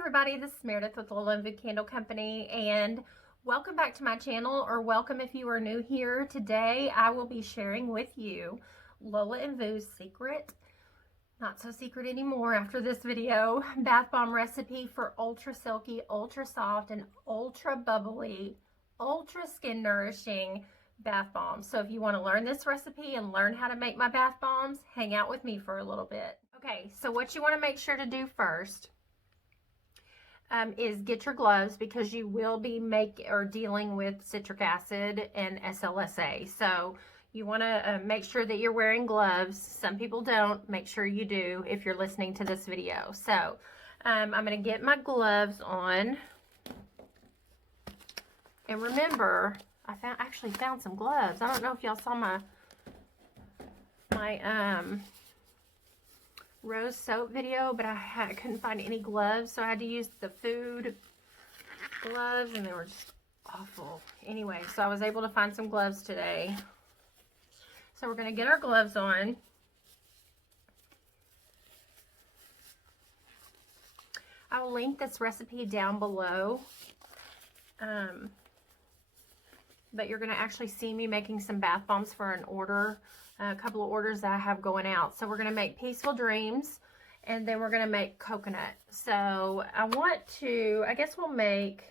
everybody, this is Meredith with Lola Vu Candle Company, and welcome back to my channel, or welcome if you are new here. Today I will be sharing with you Lola Vu's secret, not so secret anymore after this video, bath bomb recipe for ultra silky, ultra soft, and ultra bubbly, ultra skin nourishing bath bombs. So if you want to learn this recipe and learn how to make my bath bombs, hang out with me for a little bit. Okay, so what you want to make sure to do first is get your gloves, because you will be dealing with citric acid and SLSA. So you want to make sure that you're wearing gloves. Some people don't. Make sure you do if you're listening to this video. So I'm going to get my gloves on. And remember, I actually found some gloves. I don't know if y'all saw my rose soap video, but I couldn't find any gloves, so I had to use the food gloves, and they were just awful. Anyway, so I was able to find some gloves today. So we're going to get our gloves on. I will link this recipe down below. But you're going to actually see me making some bath bombs for an order, a couple of orders that I have going out. So we're going to make Peaceful Dreams, and then we're going to make Coconut. So I guess we'll make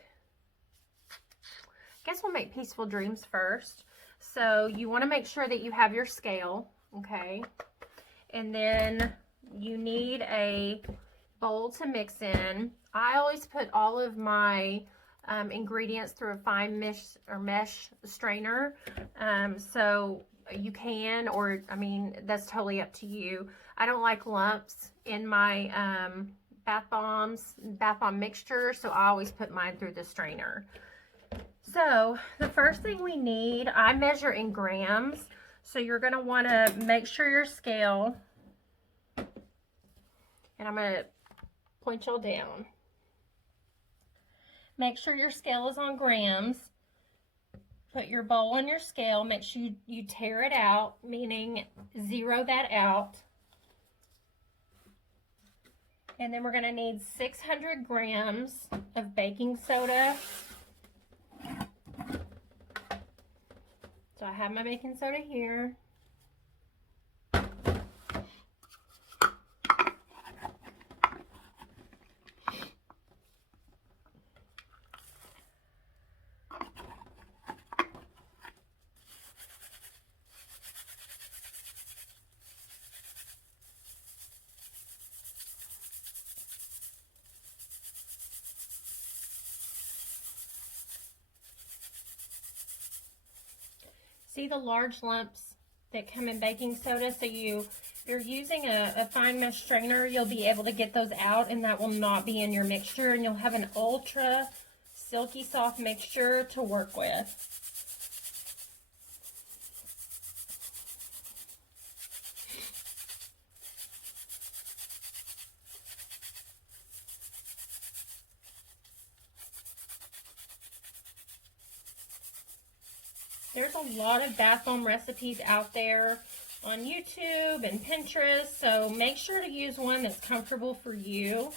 Peaceful Dreams first. So you want to make sure that you have your scale, okay? And then you need a bowl to mix in. I always put all of my ingredients through a fine mesh strainer. So you can, or I mean, that's totally up to you. I don't like lumps in my bath bomb mixture, so I always put mine through the strainer. So the first thing we need, I measure in grams, so you're going to want to make sure your scale, and I'm going to point y'all down. Make sure your scale is on grams. Put your bowl on your scale. Make sure you tear it out, meaning zero that out. And then we're going to need 600 grams of baking soda. So I have my baking soda here. See the large lumps that come in baking soda? So if you're using a fine mesh strainer, you'll be able to get those out, and that will not be in your mixture, and you'll have an ultra silky soft mixture to work with. There's a lot of bath bomb recipes out there on YouTube and Pinterest, so make sure to use one that's comfortable for you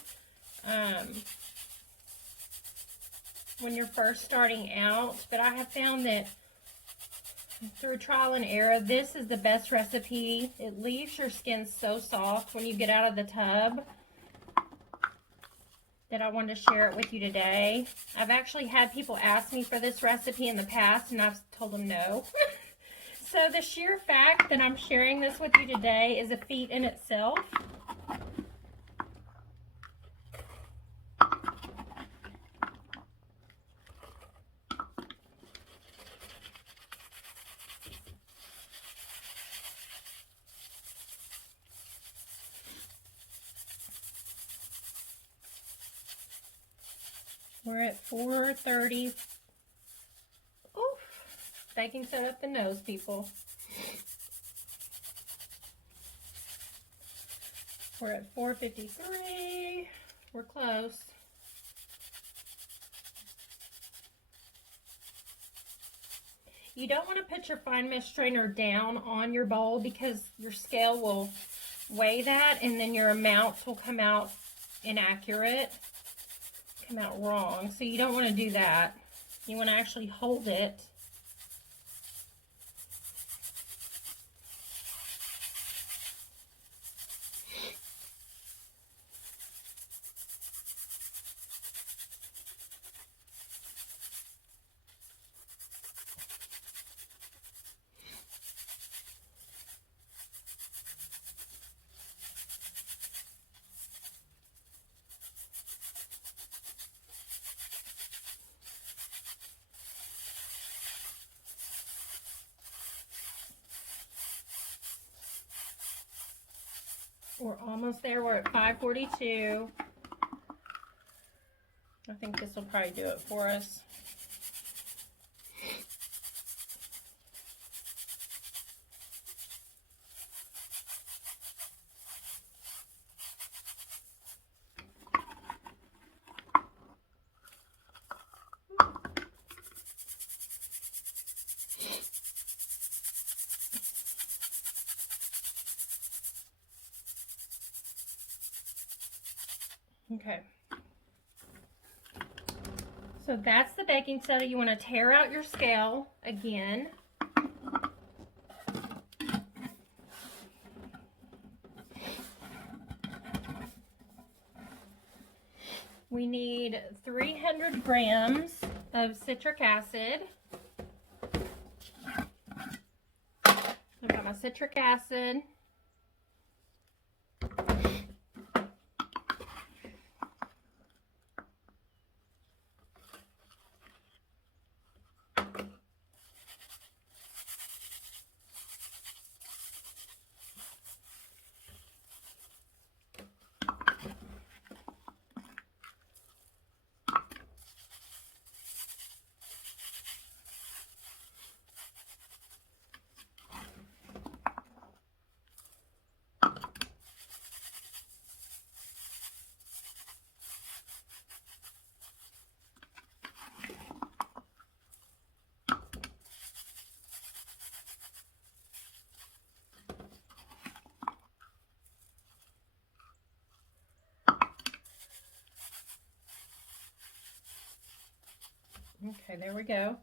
when you're first starting out. But I have found that through trial and error, this is the best recipe. It leaves your skin so soft when you get out of the tub that I wanted to share it with you today. I've actually had people ask me for this recipe in the past, and I've told them no. So the sheer fact that I'm sharing this with you today is a feat in itself. We're at 430. Oof. Baking soda up the nose, people. We're at 453. We're close. You don't want to put your fine mesh strainer down on your bowl, because your scale will weigh that, and then your amounts will come out inaccurate. come out wrong. So you don't want to do that. You want to actually hold it. We're almost there. We're at 542. I think this will probably do it for us. Okay. So that's the baking soda. You want to tear out your scale again. We need 300 grams of citric acid. I've got my citric acid. Okay, there we go.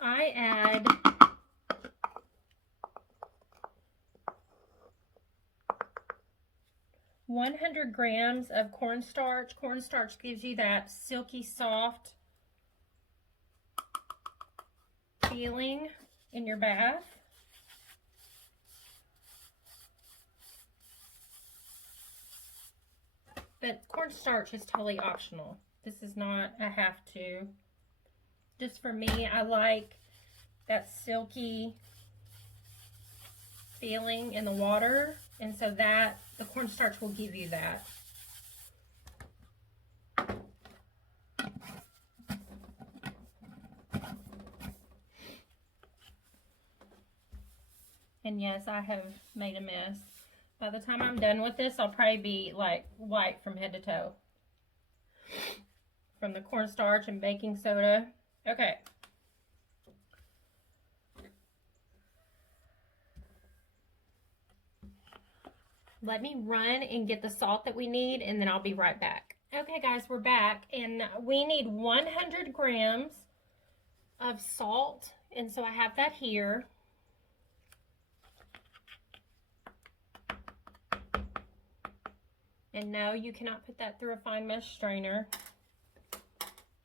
I add 100 grams of cornstarch. Cornstarch gives you that silky soft feeling in your bath. But cornstarch is totally optional. This is not a have to. Just for me, I like that silky feeling in the water, and so that the cornstarch will give you that. And yes, I have made a mess. By the time I'm done with this, I'll probably be like white from head to toe from the cornstarch and baking soda. Okay. Let me run and get the salt that we need, and then I'll be right back. Okay, guys, we're back, and we need 100 grams of salt, and so I have that here. And no, you cannot put that through a fine mesh strainer.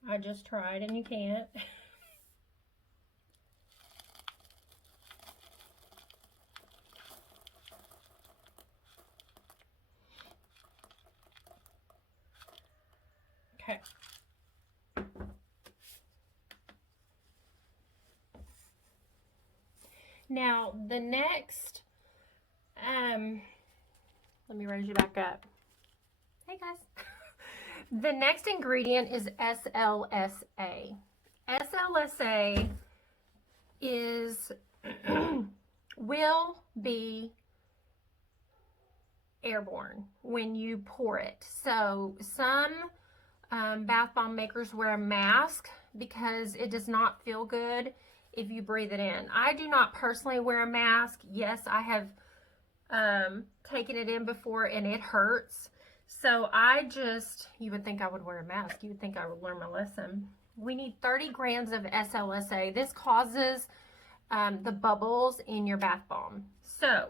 I just tried, and you can't. Okay. Now, the next, let me raise you back up. Hey, guys. The next ingredient is SLSA. SLSA is, will be airborne when you pour it. So some bath bomb makers wear a mask because it does not feel good if you breathe it in. I do not personally wear a mask. Yes, I have taken it in before and it hurts. So you would think I would wear a mask. You would think I would learn my lesson. We need 30 grams of SLSA. This causes the bubbles in your bath bomb. So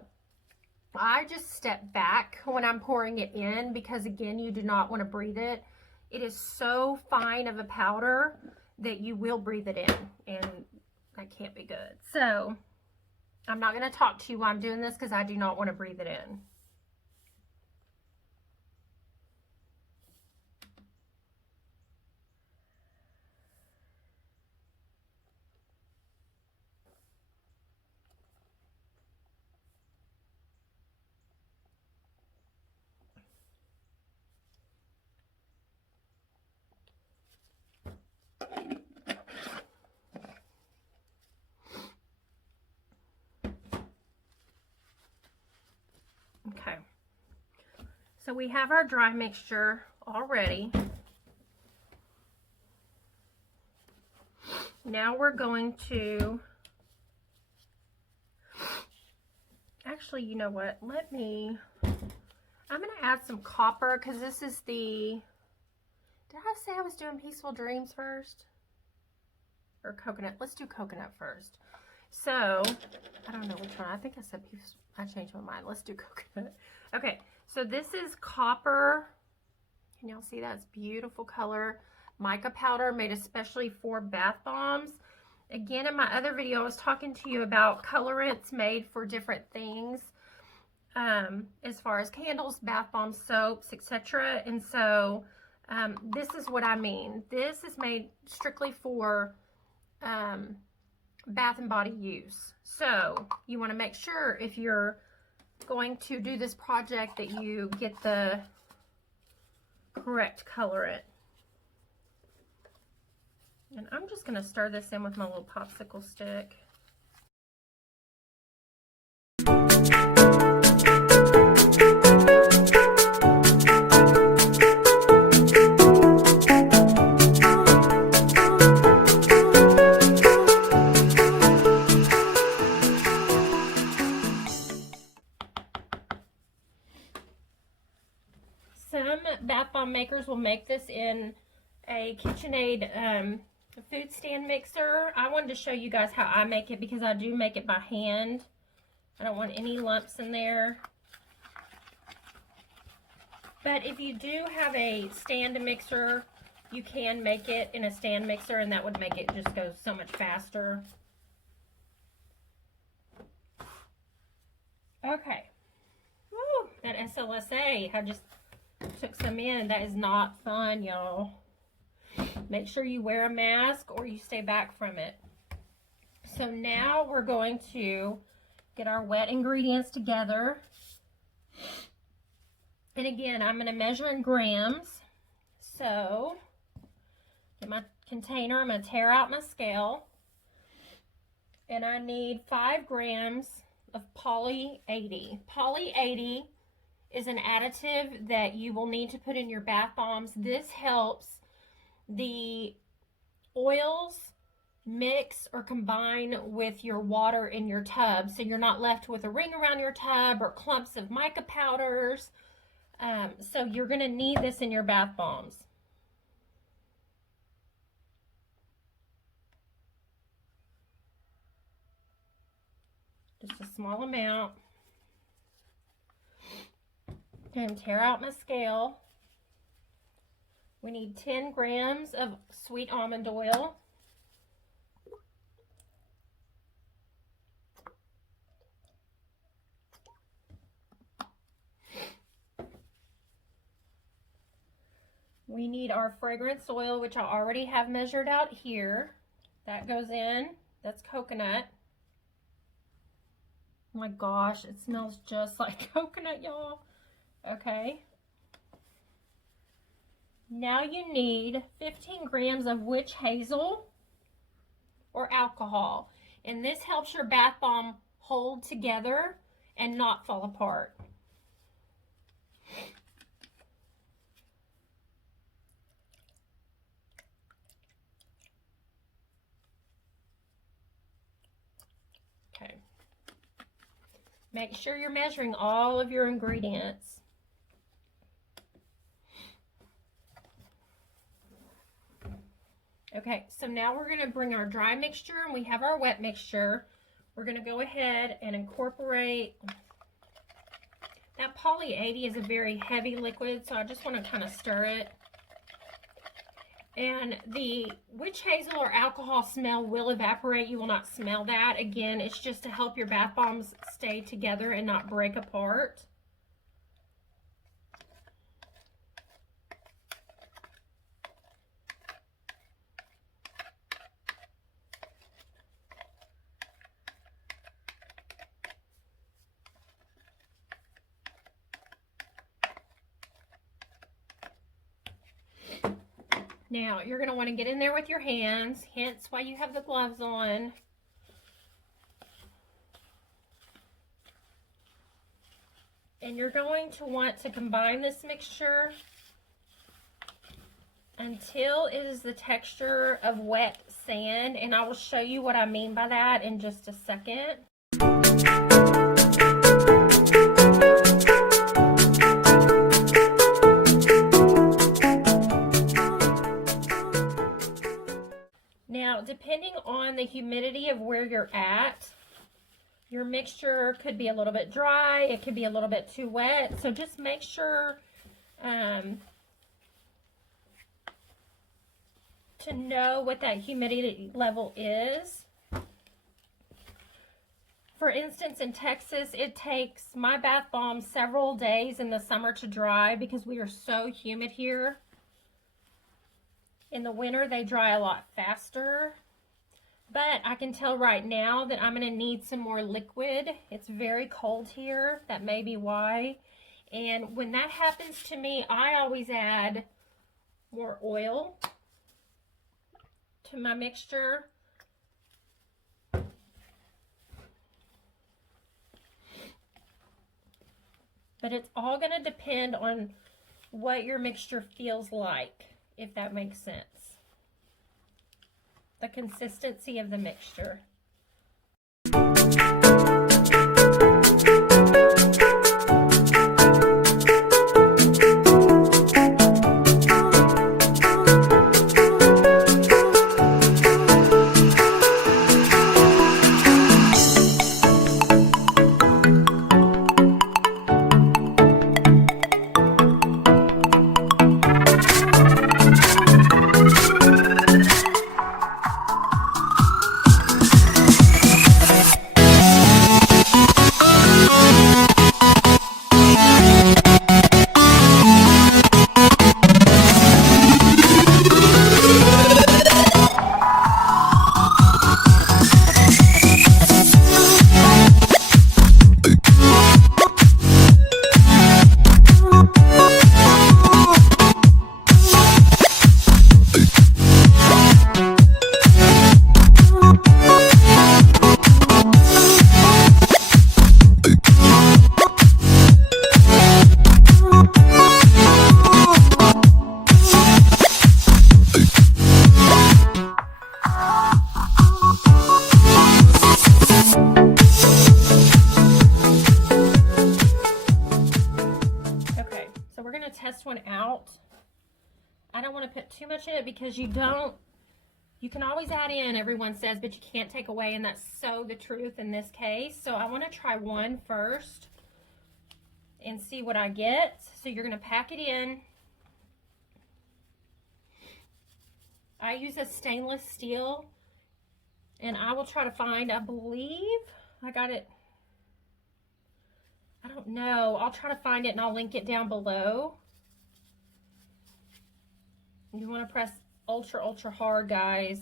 I just step back when I'm pouring it in because, again, you do not want to breathe it. It is so fine of a powder that you will breathe it in, and that can't be good. So I'm not going to talk to you while I'm doing this because I do not want to breathe it in. Okay, so we have our dry mixture already. Now we're going to, actually, you know what, I'm going to add some copper because this is did I say I was doing Peaceful Dreams first? Or coconut? Let's do coconut first. So, I don't know which one. I think I said peaceful. I changed my mind. Let's do coconut. Okay, so this is copper. Can y'all see that? It's beautiful color. Mica powder made especially for bath bombs. Again, in my other video, I was talking to you about colorants made for different things. As far as candles, bath bombs, soaps, etc. And so, this is what I mean. This is made strictly for bath and body use. So you want to make sure if you're going to do this project that you get the correct colorant. And I'm just going to stir this in with my little popsicle stick. Some bath bomb makers will make this in a KitchenAid food stand mixer. I wanted to show you guys how I make it because I do make it by hand. I don't want any lumps in there. But if you do have a stand mixer, you can make it in a stand mixer, and that would make it just go so much faster. Okay. Woo, that SLSA, I just took some in. That is not fun, y'all. Make sure you wear a mask or you stay back from it. So now we're going to get our wet ingredients together. And again, I'm going to measure in grams. So, get my container. I'm going to tear out my scale. And I need 5 grams of Poly 80. Poly 80 is an additive that you will need to put in your bath bombs. This helps the oils mix or combine with your water in your tub, so you're not left with a ring around your tub or clumps of mica powders. So you're going to need this in your bath bombs. Just a small amount. And tear out my scale. We need 10 grams of sweet almond oil. We need our fragrance oil, which I already have measured out here. That goes in. That's coconut. Oh my gosh, it smells just like coconut, y'all. Okay. Now you need 15 grams of witch hazel or alcohol. And this helps your bath bomb hold together and not fall apart. Make sure you're measuring all of your ingredients. Okay, so now we're going to bring our dry mixture, and we have our wet mixture. We're going to go ahead and incorporate. That Poly 80 is a very heavy liquid, so I just want to kind of stir it. And the witch hazel or alcohol smell will evaporate. You will not smell that. Again, it's just to help your bath bombs stay together and not break apart. Now, you're going to want to get in there with your hands, hence why you have the gloves on. And you're going to want to combine this mixture until it is the texture of wet sand, and I will show you what I mean by that in just a second. Now, depending on the humidity of where you're at, your mixture could be a little bit dry, it could be a little bit too wet, so just make sure to know what that humidity level is. For instance, in Texas, it takes my bath bombs several days in the summer to dry because we are so humid here. In the winter, they dry a lot faster. But I can tell right now that I'm going to need some more liquid. It's very cold here. That may be why. And when that happens to me, I always add more oil to my mixture. But it's all going to depend on what your mixture feels like, if that makes sense. The consistency of the mixture. I don't want to put too much in it because you can always add in, everyone says, but you can't take away, and that's so the truth in this case. So I want to try one first and see what I get. So you're going to pack it in. I use a stainless steel, and I will try to find, I believe I got it. I don't know. I'll try to find it and I'll link it down below. You want to press ultra, ultra hard, guys.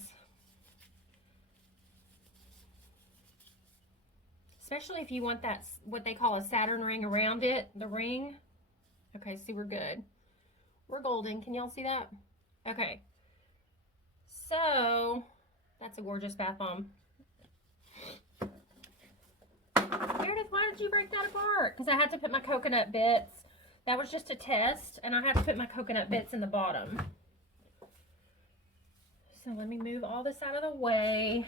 Especially if you want that, what they call a Saturn ring around it, the ring. Okay, see, we're good. We're golden. Can y'all see that? Okay. So, that's a gorgeous bath bomb. Meredith, why did you break that apart? Because I had to put my coconut bits. That was just a test, and I had to put my coconut bits in the bottom. So let me move all this out of the way.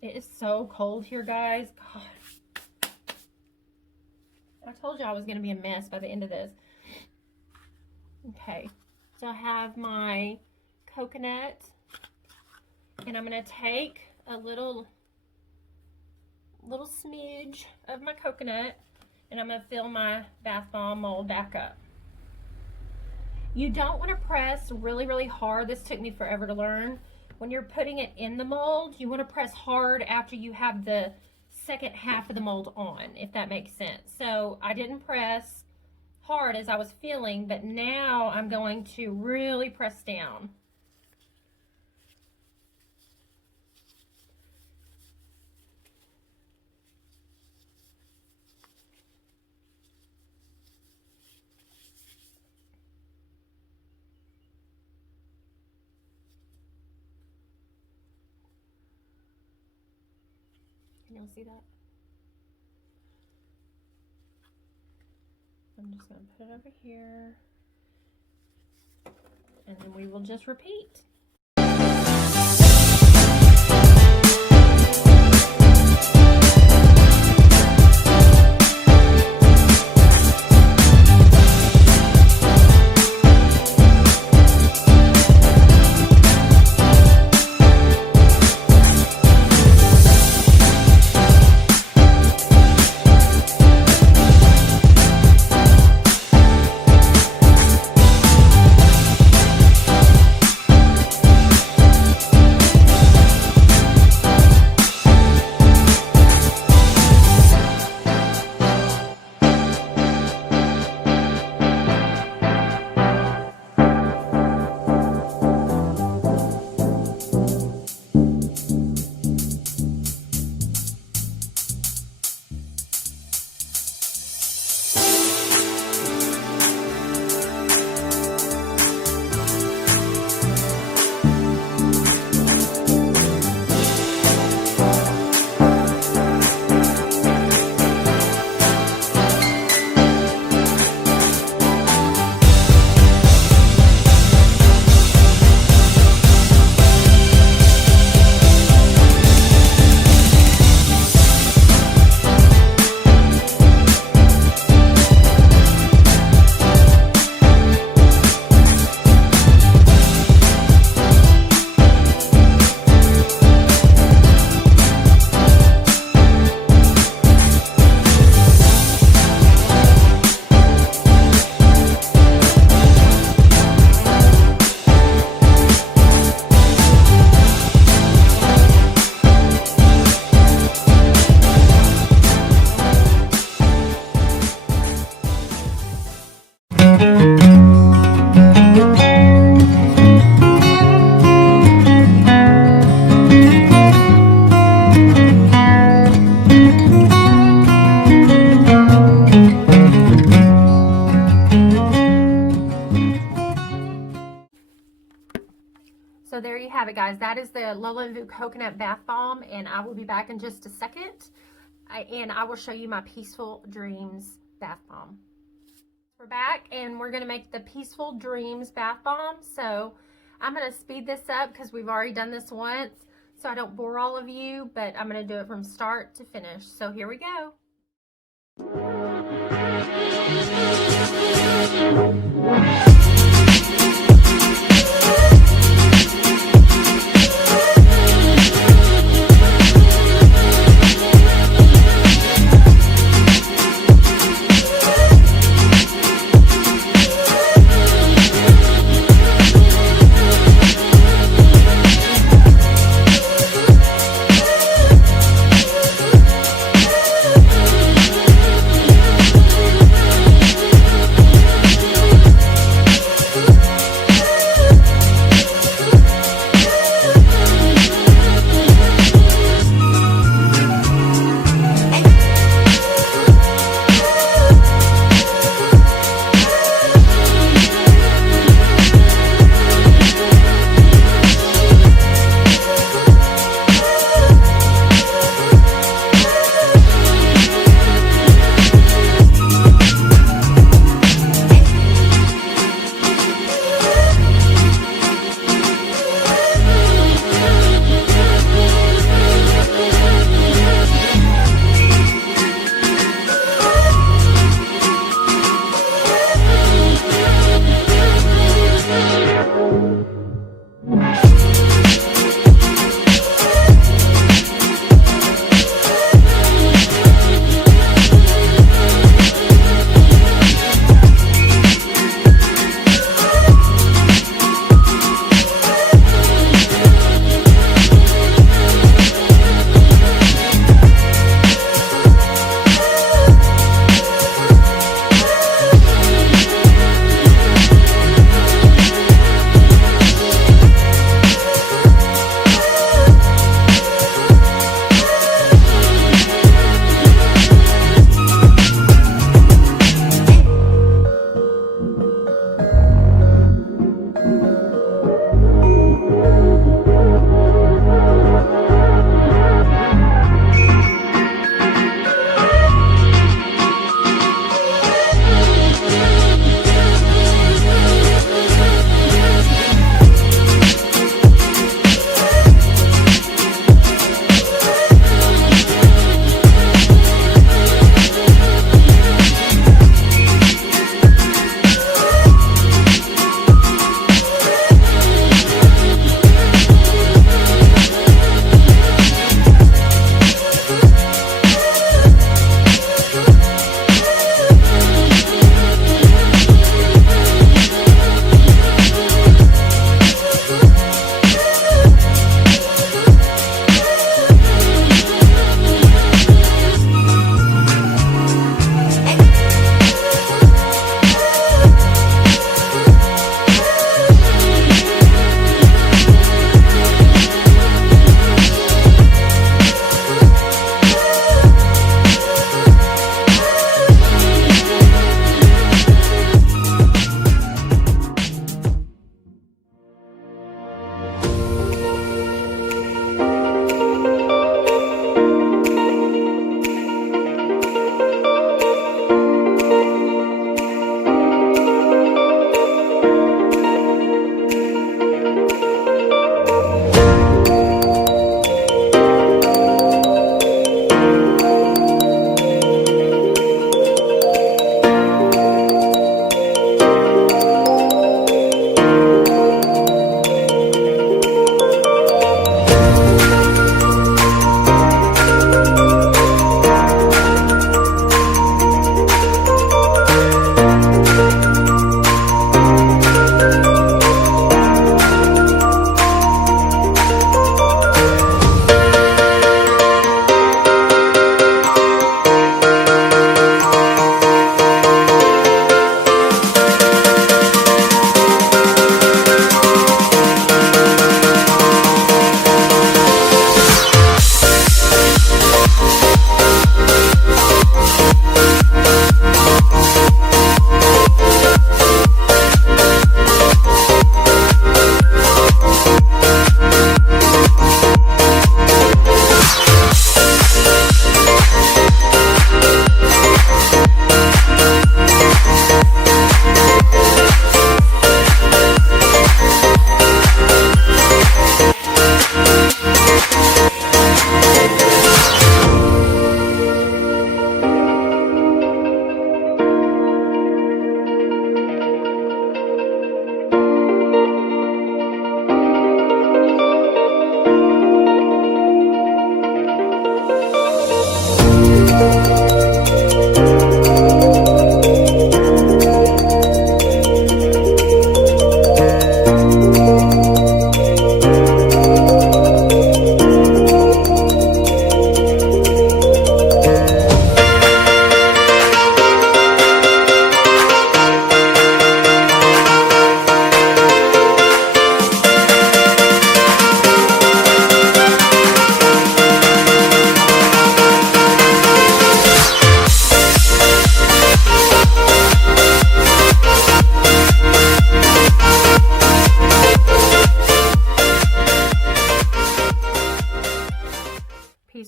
It is so cold here, guys. God. I told you I was going to be a mess by the end of this. Okay, so I have my coconut, and I'm going to take a little smidge of my coconut, and I'm going to fill my bath bomb mold back up. You don't want to press really, really hard. This took me forever to learn. When you're putting it in the mold, you want to press hard after you have the second half of the mold on, if that makes sense. So I didn't press hard as I was feeling, but now I'm going to really press down. Can y'all see that? I'm just going to put it over here, and then we will just repeat. So there you have it, guys. That is the Lola Vu Coconut Bath Bomb, and I will be back in just a second. And I will show you my Peaceful Dreams Bath Bomb. We're back, and we're going to make the Peaceful Dreams Bath Bomb. So I'm going to speed this up because we've already done this once, so I don't bore all of you, but I'm going to do it from start to finish. So here we go.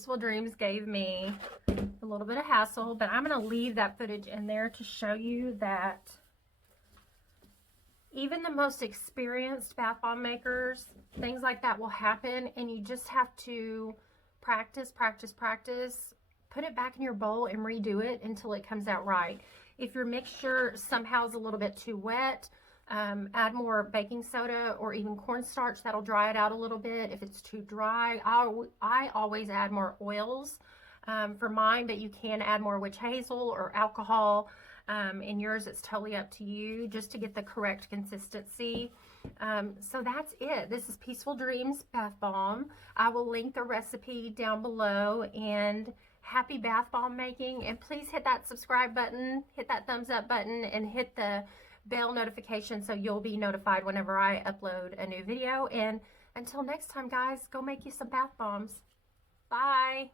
Peaceful Dreams gave me a little bit of hassle, but I'm going to leave that footage in there to show you that even the most experienced bath bomb makers, things like that will happen, and you just have to practice, practice, practice. Put it back in your bowl and redo it until it comes out right. If your mixture somehow is a little bit too wet, add more baking soda or even cornstarch. That'll dry it out a little bit. If it's too dry, I always add more oils for mine, but you can add more witch hazel or alcohol. In yours, it's totally up to you just to get the correct consistency. So that's it. This is Peaceful Dreams Bath Bomb. I will link the recipe down below, and happy bath bomb making. And please hit that subscribe button, hit that thumbs up button, and hit the bell notification so you'll be notified whenever I upload a new video. And until next time, guys, go make you some bath bombs. Bye.